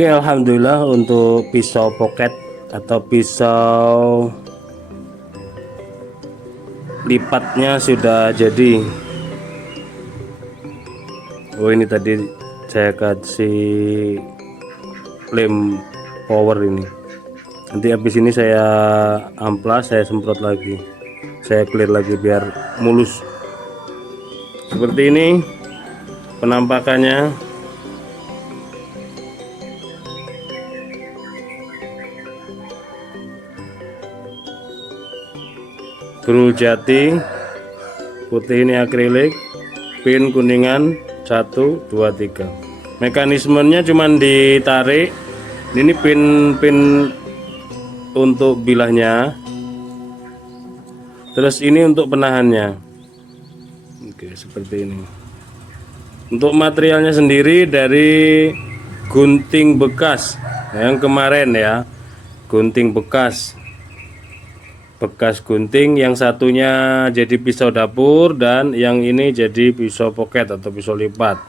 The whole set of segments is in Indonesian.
Oke, alhamdulillah untuk pisau pocket atau pisau lipatnya sudah jadi. Oh, ini tadi saya kasih lem power ini. Nanti habis ini saya amplas, saya semprot lagi, saya clear lagi biar mulus. Seperti ini penampakannya. Bru jati putih ini akrilik, pin kuningan 1 2 3. Mekanismenya cuman ditarik. Ini pin untuk bilahnya, terus ini untuk penahannya. Oke, seperti ini. Untuk materialnya sendiri dari gunting bekas yang kemarin ya, gunting bekas gunting, yang satunya jadi pisau dapur dan yang ini jadi pisau pocket atau pisau lipat.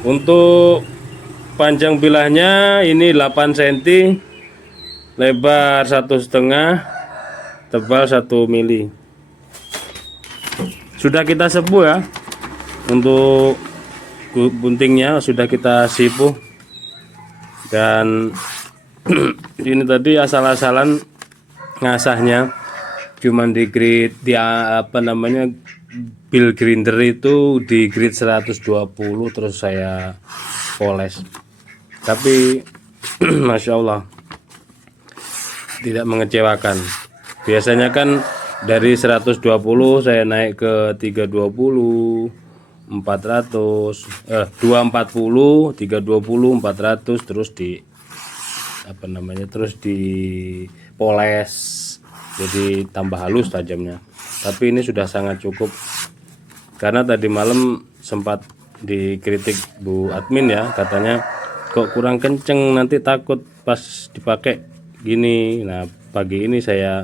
Untuk panjang bilahnya ini 8 cm, lebar 1,5, tebal 1 mili. Sudah kita sepuh ya, untuk guntingnya sudah kita sipuh. Dan ini tadi asal-asalan ngasahnya cuman di grid bill grinder itu di grid 120, terus saya poles, tapi Masya Allah tidak mengecewakan. Biasanya kan dari 120 saya naik ke 320, 400, 240, 320, 400, terus di terus dipoles jadi tambah halus tajamnya. Tapi ini sudah sangat cukup, karena tadi malam sempat dikritik Bu admin ya, katanya kok kurang kenceng, nanti takut pas dipakai gini. Nah, pagi ini saya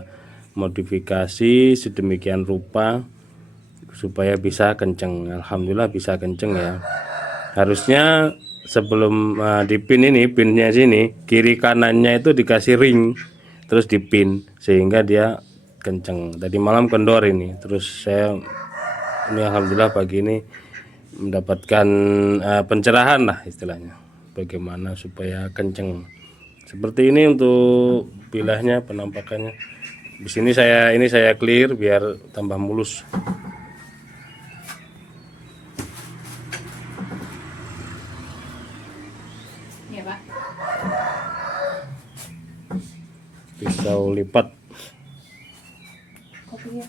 modifikasi sedemikian rupa supaya bisa kenceng. Alhamdulillah bisa kenceng ya. Harusnya sebelum dipin ini, pinnya sini kiri kanannya itu dikasih ring, terus dipin sehingga dia kenceng. Tadi malam kendor ini, terus saya ini alhamdulillah pagi ini mendapatkan pencerahan lah istilahnya, bagaimana supaya kenceng. Seperti ini untuk bilahnya, penampakannya. Di sini saya clear biar tambah mulus. Ya, Pak. Pisau lipat. Kopinya.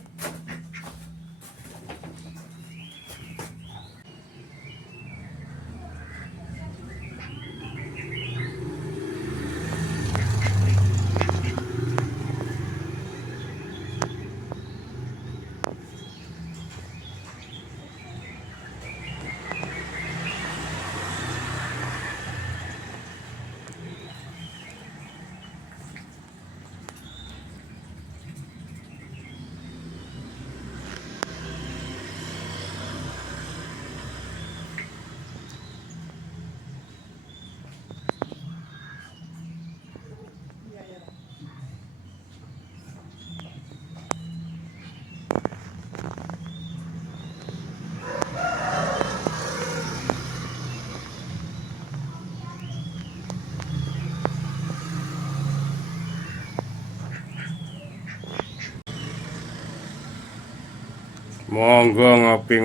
Monggo ngopi.